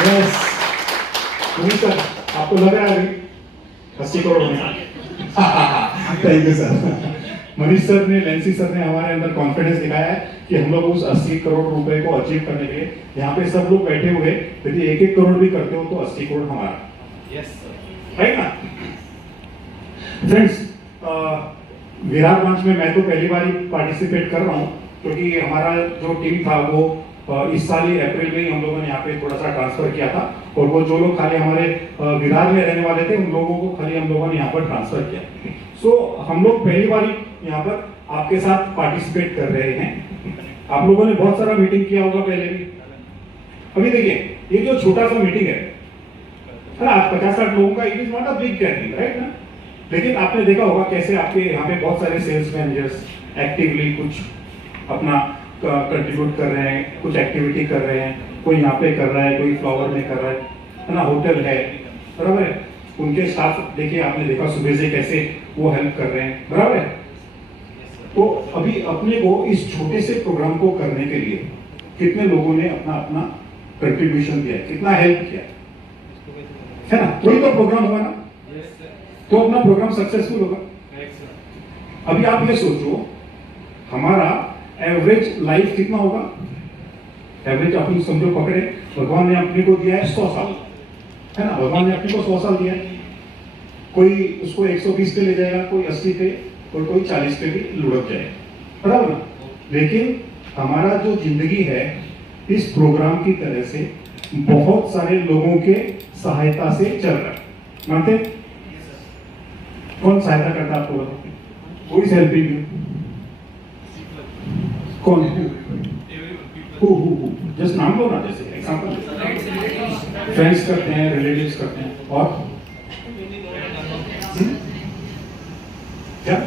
Yes Manish sir, आपको लग रहा है अभी 80 करोड़ होने? Thank you sir. Manish sir ने, लेंसी सर ने हमारे अंदर कॉन्फिडेंस दिखाया है कि हम लोग उस 80 करोड़ रुपए को अचीव करने के लिए, यहाँ पे सब लोग बैठे हुए, यदि 1-1 करोड़ भी करते हो तो 80 करोड़ हमारा। यस राइट ना फ्रेंड्स? विरार ब्रांच में मैं तो पहली बार ही पार्टिसिपेट कर रहा हूँ, क्योंकि हमारा जो टीम था वो इस साल ही अप्रैल में ही हम लोगों ने यहाँ पे थोड़ा सा ट्रांसफर किया था, और वो जो लोग खाली हमारे विरार में रहने वाले थे उन लोगों को खाली हम लोगों ने यहाँ पर ट्रांसफर किया। सो हम लोग पहली बार ही यहाँ पर आपके साथ पार्टिसिपेट कर रहे हैं। आप लोगों ने बहुत सारा मीटिंग किया होगा पहले भी। अभी देखिए, ये जो छोटा सा मीटिंग है ना, आज 50-60 लोगों का, it is not a big gathering, right ना? लेकिन आपने देखा होगा कैसे आपके यहाँ पे बहुत सारे सेल्स मैनेजर्स एक्टिवली कुछ अपना कंट्रीब्यूट कर रहे हैं, कुछ एक्टिविटी कर रहे हैं, कोई यहाँ पे कर रहा है, कोई फ्लावर में कर रहा है ना, होटल है, बराबर है। उनके स्टाफ देखिए, आपने देखा सुबह से कैसे वो हेल्प कर रहे हैं, बराबर है। तो अभी अपने को इस छोटे से प्रोग्राम को करने के लिए कितने लोगों ने अपना अपना कंट्रीब्यूशन दिया है, कितना हेल्प किया है ना? कोई तो प्रोग्राम होगा ना, तो अपना प्रोग्राम सक्सेसफुल होगा। अभी आप ये सोचो, हमारा एवरेज लाइफ कितना होगा? एवरेज अपन समझो पकड़े, भगवान ने अपने को दिया है 100 साल, है ना? भगवान ने अपने को 100 साल दिया है। कोई उसको 120 पे ले जाएगा, कोई 80 पे, और कोई 40 पे भी लुढ़क जाएगा, बराबर ना? लेकिन हमारा जो जिंदगी है इस प्रोग्राम की तरह से बहुत सारे लोगों के सहायता से चल रहा है, मानते? कौन सहायता करता है आपको? Who is helping you? कौन? हु जस्ट नाम लो ना, जैसे एग्जांपल फ्रेंड्स करते हैं, रिलेटिव्स करते हैं, और क्या?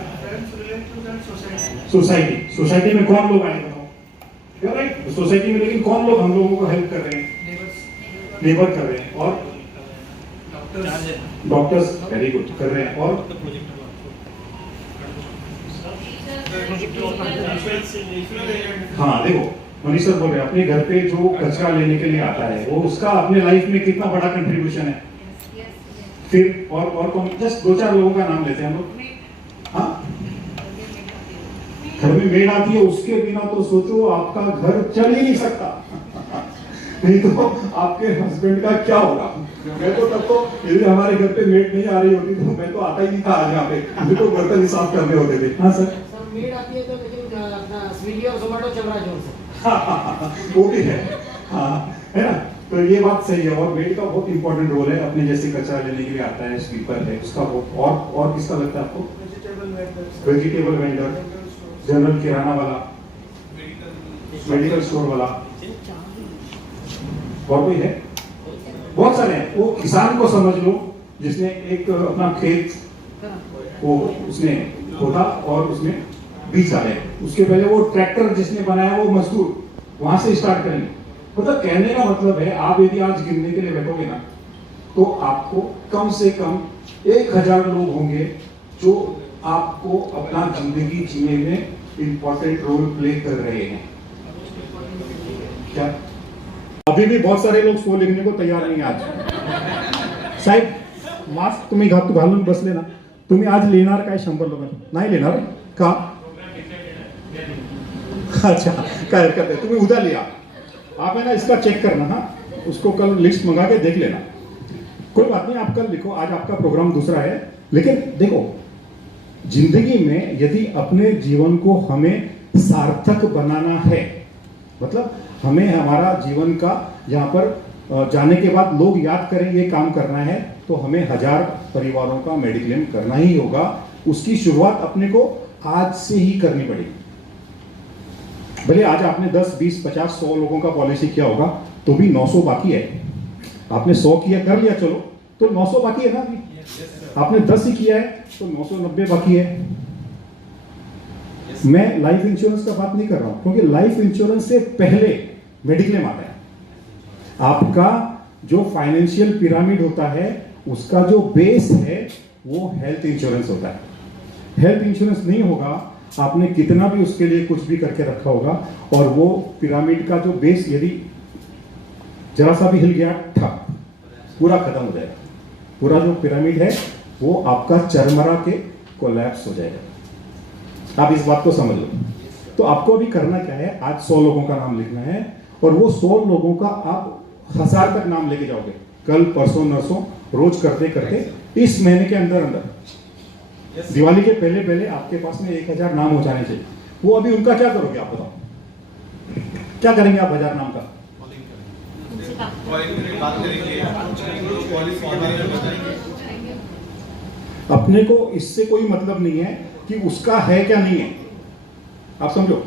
सोसाइटी में कौन लोग आए बताओ? राइट, सोसाइटी में लेकिन कौन लोग हम लोगों को हेल्प कर रहे हैं? नेबर कर रहे हैं, और डॉक्टर्स वेरी गुड कर रहे हैं, और हाँ देखो, मनीष सर बोल रहे हैं अपने घर पे जो कचरा लेने के लिए आता है वो उसका अपने लाइफ में कितना बड़ा कंट्रीब्यूशन है। फिर और कौन? जस्ट 2-4 लोगों का नाम लेते हैं हम लोग। हाँ, घर में मेड आती है, उसके बिना तो सोचो आपका घर चल ही नहीं सकता। नहीं तो आपके हस्बैंड का क्या होगा? मैं तो तब तो यदि हमारे घर पे मेड नहीं आ रही होती तो मैं तो आता ही नहीं था आज यहाँ पे, मुझे तो बर्तन ही साफ करने होते थे। हाँ सर, मेड आती है तो लेकिन अपना स्विगी और जोमेटो चल रहा है जोर से। वो भी है, हाँ, है ना? तो ये बात सही है, और मेड का बहुत इंपॉर्टेंट रोल है। अपने जैसे कचरा लेने के लिए आता है, स्वीपर है, उसका बहुत, और किसका लगता है आपको? वेजिटेबल वेंडर, जनरल किराना वाला, मेडिकल स्टोर वाला, और कोई है? बहुत सारे हैं। वो किसान को समझ लो, जिसने एक अपना खेत वो उसने खोदा और उसमें बीज डाले, उसके पहले वो ट्रैक्टर जिसने बनाया वो मजदूर, वहां से स्टार्ट करेंगे। मतलब कहने का मतलब है, आप यदि आज गिनने के लिए बैठोगे ना, तो आपको कम से कम 1000 लोग होंगे जो आपको अपना जिंदगी जीने में इंपॉर्टेंट रोल प्ले कर रहे हैं। क्या अभी भी बहुत सारे लोग सो लिखने को तैयार नहीं आज? साहेब, मास्क तुम्ही घालून बसले ना, तुम्ही आज लेणार काय 100 लोकांना? नाही लेणार का? अच्छा, क्या हरकत है, तुम्हें उधर लिया। आप है ना, इसका चेक करना, हाँ, उसको कल लिस्ट मंगा के देख लेना। कोई बात नहीं, आप कल लिखो, आज आपका प्रोग्राम दूसरा है। लेकिन देखो, जिंदगी में यदि अपने जीवन को हमें सार्थक बनाना है, मतलब हमें हमारा जीवन का यहाँ पर जाने के बाद लोग याद करें ये काम करना है, तो हमें 1000 परिवारों का मेडिक्लेम करना ही होगा। उसकी शुरुआत अपने को आज से ही करनी पड़ेगी। भले आज आपने 10, 20, 50, 100 लोगों का पॉलिसी किया होगा, तो भी 900 बाकी है। आपने 100 किया, कर लिया, चलो, तो 900 बाकी है ना अभी। आपने 10 ही किया है तो 990 बाकी है। मैं लाइफ इंश्योरेंस का बात नहीं कर रहा हूं, क्योंकि लाइफ इंश्योरेंस से पहले मेडिक्लेम आता है। आपका जो फाइनेंशियल पिरामिड होता है, उसका जो बेस है वो हेल्थ इंश्योरेंस होता है। हेल्थ इंश्योरेंस नहीं होगा, आपने कितना भी उसके लिए कुछ भी करके रखा होगा, और वो पिरामिड का जो बेस यदि जरा सा भी हिल गया ठप, पूरा खत्म हो जाएगा। पूरा जो पिरामिड है वो आपका चरमरा के कोलैप्स हो जाएगा। आप इस बात को समझ लो। तो आपको अभी करना क्या है, आज 100 लोगों का नाम लिखना है और वो 100 लोगों का आप 1000 तक नाम लेके जाओगे, कल परसों नरसों रोज करते करते इस महीने के अंदर अंदर दिवाली के पहले पहले आपके पास में 1000 नाम हो जाने चाहिए। वो अभी उनका क्या करोगे आप बताओ, क्या करेंगे आप 1000 नाम का? अपने को इससे कोई मतलब नहीं है कि उसका है क्या नहीं है, आप समझो।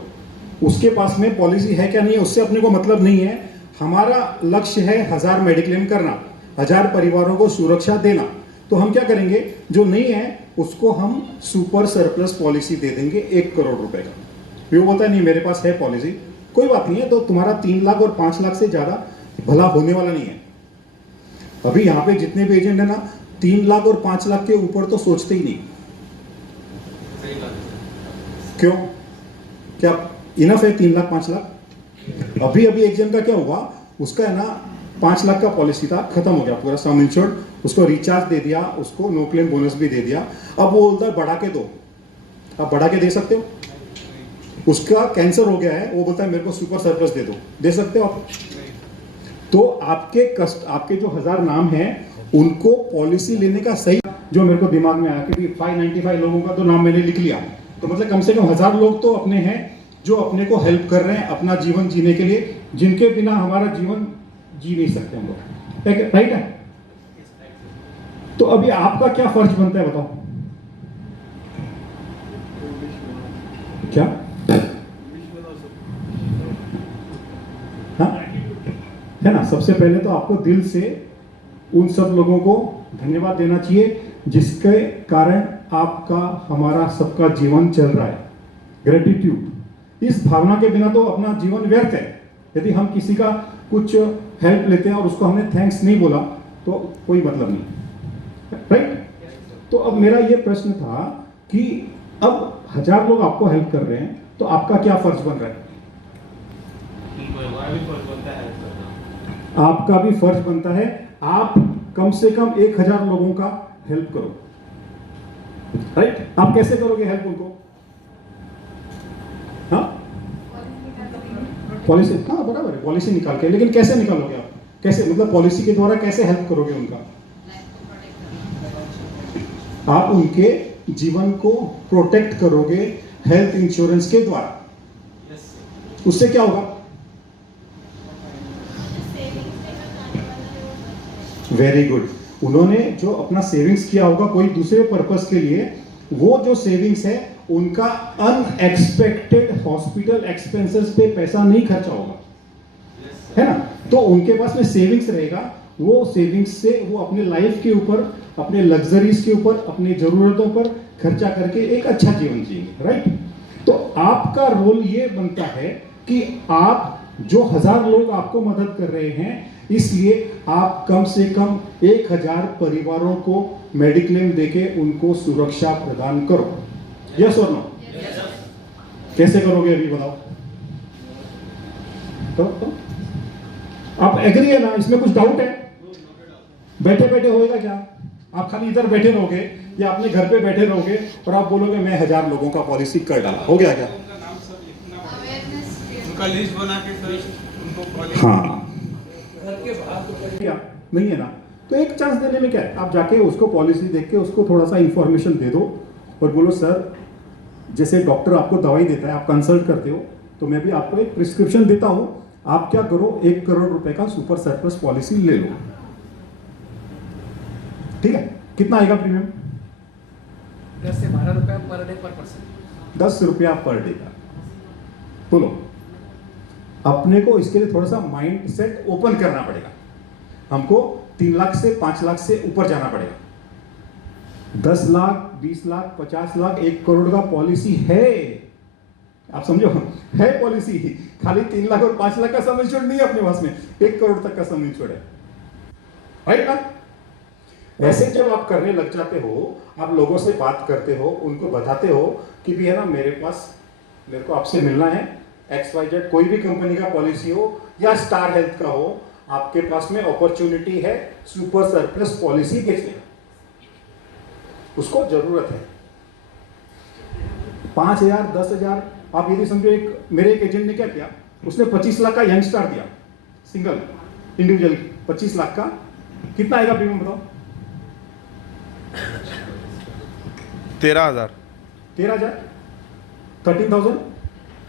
उसके पास में पॉलिसी है क्या नहीं है उससे अपने को मतलब नहीं है। हमारा लक्ष्य है 1000 मेडिक्लेम करना, 1000 परिवारों को सुरक्षा देना। तो हम क्या करेंगे, जो नहीं है उसको हम सुपर सरप्लस पॉलिसी दे देंगे 1 करोड़ रुपए का। वो बोलता है नहीं मेरे पास है पॉलिसी, कोई बात नहीं है, तो तुम्हारा 3 लाख और 5 लाख से ज्यादा भला होने वाला नहीं है। अभी यहाँ पे जितने भी एजेंट है ना, 3 लाख और 5 लाख के ऊपर तो सोचते ही नहीं। क्यों, क्या इनफ है 3 लाख 5 लाख? अभी एक जन का क्या हुआ, उसका है ना 5 लाख का पॉलिसी था, खत्म हो गया पूरा सम इंश्योर्ड, उसको रिचार्ज दे दिया, उसको नो क्लेम बोनस भी दे दिया। अब वो बोलता है बढ़ा के दो, आप बढ़ा के दे सकते हो? उसका कैंसर हो गया है, वो बोलता है मेरे को सुपर सरप्लस दे दो, दे सकते हो आप? तो आपके जो 1000 नाम हैं उनको पॉलिसी लेने का सही, जो मेरे को दिमाग में आया कि 595 लोगों का तो नाम मैंने लिख लिया, तो मतलब कम से कम 1000 लोग तो अपने हैं जो अपने को हेल्प कर रहे हैं अपना जीवन जीने के लिए, जिनके बिना हमारा जीवन जी नहीं सकते हम लोग, राइट है? तो अभी आपका क्या फर्ज बनता है बताओ, क्या? हाँ है ना, सबसे पहले तो आपको दिल से उन सब लोगों को धन्यवाद देना चाहिए जिसके कारण आपका हमारा सबका जीवन चल रहा है। ग्रेटिट्यूड, इस भावना के बिना तो अपना जीवन व्यर्थ है। यदि हम किसी का कुछ हेल्प लेते हैं और उसको हमने थैंक्स नहीं बोला तो कोई मतलब नहीं, राइट? तो अब मेरा ये प्रश्न था कि अब 1000 लोग आपको हेल्प कर रहे हैं, तो आपका क्या फर्ज बन रहा है? आपका भी फर्ज बनता है, आप कम से कम 1000 लोगों का हेल्प करो, राइट? आप कैसे करोगे हेल्प उनको? हाँ, पॉलिसी, हाँ बराबर है, पॉलिसी निकाल के। लेकिन कैसे निकालोगे आप? कैसे, मतलब पॉलिसी के द्वारा कैसे हेल्प करोगे उनका? आप उनके जीवन को प्रोटेक्ट करोगे हेल्थ इंश्योरेंस के द्वारा। उससे क्या होगा? Very good. उन्होंने जो अपना सेविंग्स किया होगा कोई दूसरे पर्पस के लिए, वो जो सेविंग्स है उनका अनएक्सपेक्टेड हॉस्पिटल एक्सपेंसेस पे पैसा नहीं खर्चा होगा, है ना? तो उनके पास में सेविंग्स रहेगा, वो सेविंग्स से वो अपने लाइफ के ऊपर, अपने लग्जरीज के ऊपर, अपनी जरूरतों पर खर्चा करके एक अच्छा जीवन जिएंगे, राइट? तो आपका रोल ये बनता है कि आप जो 1000 लोग आपको मदद कर रहे हैं, इसलिए आप कम से कम 1000 परिवारों को मेडिक्लेम देके उनको सुरक्षा प्रदान करो। यस और नो? कैसे करोगे अभी बताओ? तो आप एग्री है ना? इसमें कुछ डाउट है? बैठे बैठे होएगा क्या? आप खाली इधर बैठे रहोगे या अपने घर पे बैठे रहोगे और आप बोलोगे मैं 1000 लोगों का पॉलिसी कर डाला, हो गया क्या? उनका लिस्ट बना के सर उनको हाँ, क्या नहीं है ना? तो एक चांस देने में क्या है, आप जाके उसको पॉलिसी देख के उसको थोड़ा सा इंफॉर्मेशन दे दो और बोलो सर, जैसे डॉक्टर आपको दवाई देता है, आप कंसल्ट करते हो, तो मैं भी आपको एक प्रिस्क्रिप्शन देता हूं, आप क्या करो 1 करोड़ रुपए का सुपर सरप्लस पॉलिसी ले लो, ठीक है? कितना आएगा प्रीमियम? 10 से 12 रुपया पर डे पर पर्सन। 10 रुपया पर डे का। बोलो, अपने को इसके लिए थोड़ा सा माइंड सेट ओपन करना पड़ेगा। हमको 3 लाख से 5 लाख से ऊपर जाना पड़ेगा। 10 लाख 20 लाख 50 लाख 1 करोड़ का पॉलिसी है, आप समझो, है पॉलिसी। खाली 3 लाख और 5 लाख का सम इंश्योर्ड नहीं है अपने पास में, 1 करोड़ तक का सम इंश्योर्ड है, राइट ना? ऐसे जब आप करने लग जाते हो, आप लोगों से बात करते हो, उनको बताते हो कि भी है ना मेरे को आपसे मिलना है, XYZ कोई भी कंपनी का पॉलिसी हो या स्टार हेल्थ का हो, आपके पास में अपॉर्चुनिटी है सुपर सरप्लस पॉलिसी बेचने का, उसको जरूरत है। 5,000 10,000 आप यदि समझो, मेरे एक एजेंट ने क्या किया, उसने 25 लाख का यंग स्टार दिया, सिंगल इंडिविजुअल 25 लाख का। कितना आएगा प्रीमियम बताओ? 13,000 13,000 13,000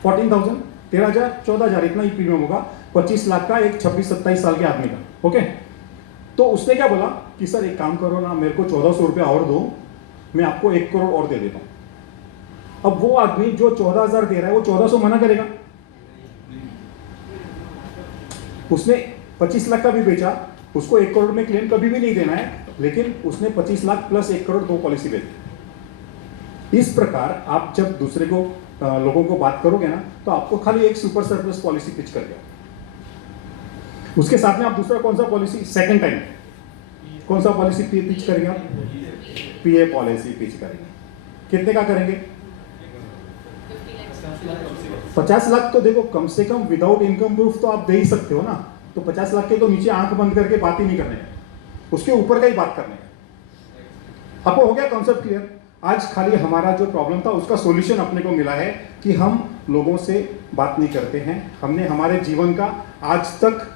14,000 13,000 14,000 इतना ही प्रीमियम होगा 25 लाख का एक 26-27 साल के आदमी का। ओके, तो उसने क्या बोला कि सर एक काम करो ना, मेरे को 1,400 रुपया और दो, मैं आपको 1 करोड़ और दे देता हूं। अब वो आदमी जो 14,000 दे रहा है वो 1,400 मना करेगा? उसने 25 लाख का भी बेचा, उसको 1 करोड़ में क्लेम कभी भी नहीं देना है, लेकिन उसने 25 लाख प्लस 1 करोड़ 2 पॉलिसी बेची। इस प्रकार आप जब दूसरे को लोगों को बात करोगे ना, तो आपको खाली एक सुपर सरप्लस पॉलिसी पिच कर दिया, उसके साथ में आप दूसरा कौन सा पॉलिसी सेकंड टाइम कौन सा पॉलिसी पिच करेंगे? आप पीए पॉलिसी पिच करेंगे। कितने का करेंगे? 50 लाख। तो देखो, कम से कम विदाउट इनकम प्रूफ तो आप दे ही सकते हो ना, तो 50 लाख के तो नीचे आंख बंद करके बात ही नहीं करने का, उसके ऊपर का ही बात करने का। आपको हो गया कॉन्सेप्ट क्लियर? आज खाली हमारा जो प्रॉब्लम था उसका सॉल्यूशन अपने को मिला है कि हम लोगों से बात नहीं करते हैं। हमने हमारे जीवन का आज तक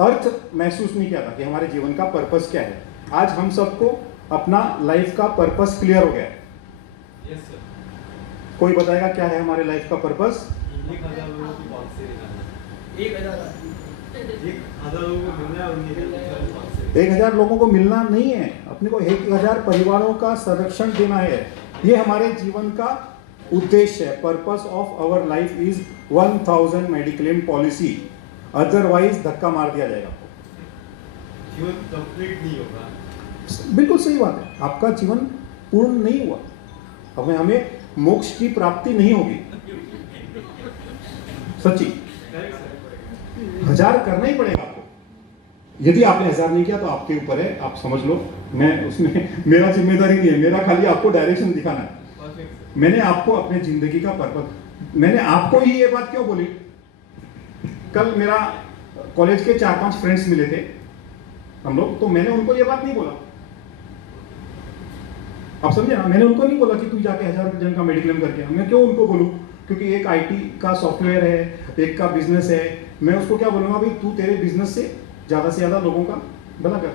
अर्थ महसूस नहीं किया था कि हमारे जीवन का पर्पस क्या है। आज हम सबको अपना लाइफ का पर्पस क्लियर हो गया है। Yes sir. कोई बताएगा क्या है हमारे लाइफ का पर्पस? 1,000 लोगों की पॉलिसी निकालना। 1,000 1,000 लोगों को मिलना है और उनके पॉलिसी 1,000 लोगों को मिलना नहीं है, अपने को 1,000 परिवारों का संरक्षण देना है। ये हमारे जीवन का उद्देश्य है। Purpose of our life is 1,000 mediclaim policy, otherwise धक्का मार दिया जाएगा आपको। जीवन कंप्लीट नहीं होगा। बिल्कुल सही बात है, आपका जीवन पूर्ण नहीं हुआ, हमें मोक्ष की प्राप्ति नहीं होगी। सच्ची 1,000 करना ही पड़ेगा आपको। यदि आपने 1,000 नहीं किया तो आपके ऊपर है, आप समझ लो, मैं उसमें मेरा जिम्मेदारी नहीं है, मेरा खाली आपको डायरेक्शन दिखाना है। मैंने आपको अपने जिंदगी का पर्पस, मैंने आपको ही ये बात क्यों बोली? कल मेरा कॉलेज के 4-5 फ्रेंड्स मिले थे हम लोग, तो मैंने उनको ये बात नहीं बोला, आप समझे ना, मैंने उनको नहीं बोला कि तू जाके 1,000 जन का मेडिक्लेम करके आ। मैं क्यों उनको बोलूं? क्योंकि एक आईटी का सॉफ्टवेयर है, एक का बिजनेस है, मैं उसको क्या बोलूंगा, भाई तू तेरे बिजनेस से ज्यादा लोगों का भला कर।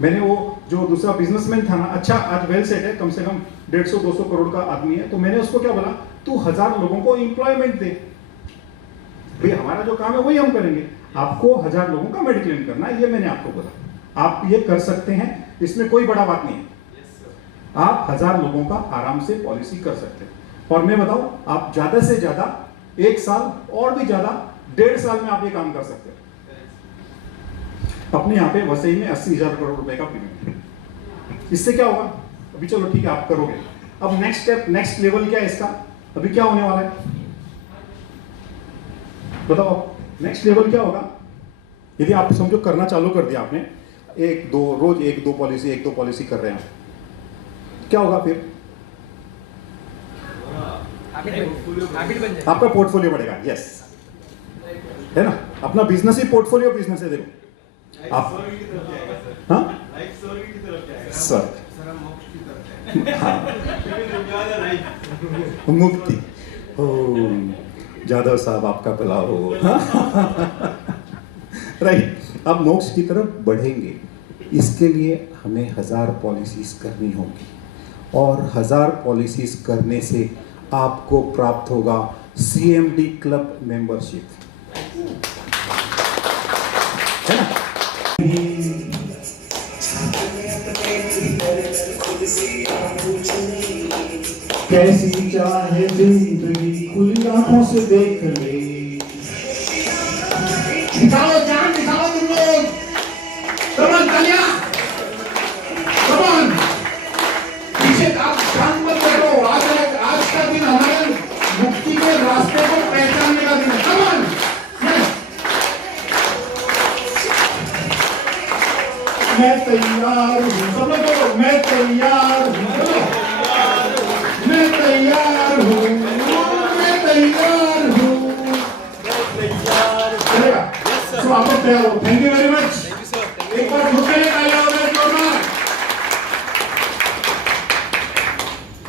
मैंने वो जो दूसरा बिजनेसमैन था ना, अच्छा आज वेल सेट है, कम से कम 150-200 करोड़ का आदमी है, तो मैंने उसको क्या बोला, तू 1,000 लोगों को एम्प्लॉयमेंट दे, भाई हमारा जो काम है वही हम करेंगे, आपको 1,000 लोगों का मेडिक्लेम करना है, ये मैंने आपको बोला। आप ये कर सकते हैं, इसमें कोई बड़ा बात नहीं है। आप 1,000 लोगों का आराम से पॉलिसी कर सकते हैं। और मैं बताऊं, आप ज्यादा से ज्यादा 1 साल और भी ज्यादा 1.5 साल में आप ये काम कर सकते हैं। अपने यहाँ पे वसई में 80,000 करोड़ रुपए का पेमेंट। इससे क्या होगा? अभी चलो ठीक है आप करोगे, अब नेक्स्ट स्टेप, नेक्स्ट लेवल क्या है इसका? अभी क्या होने वाला है बताओ? नेक्स्ट लेवल क्या होगा? यदि आप समझो करना चालू कर दिया आपने, रोज 1-2 पॉलिसी कर रहे हैं, क्या होगा फिर? आपका पोर्टफोलियो बढ़ेगा। यस, है ना, अपना बिजनेस ही पोर्टफोलियो बिजनेस है। देखो आप, हाँ सर, मुक्ति हो, जादव साहब आपका भला हो। राइट, अब मोक्ष की तरफ बढ़ेंगे, इसके लिए हमें 1,000 पॉलिसीज करनी होगी, और 1,000 पॉलिसीज करने से आपको प्राप्त होगा CMD क्लब मेंबरशिप, है ना? कैसी चाहे जिंदगी खुली आंखों से देख ले। दिखाओ जान, दिखाओ तुम लोग, कमान तालियां, कमान पीछे आप शांत मत बैठो। आज का दिन हमारे मुक्ति के रास्ते को पहचानने का दिन है। कमान, मैं तैयार हूँ, सब लोग बोलो मैं तैयार हूँ, मैं तैयार हूँ, मैं तैयार हूँ, चलेगा? सो आपण तयार आहोत. Thank you very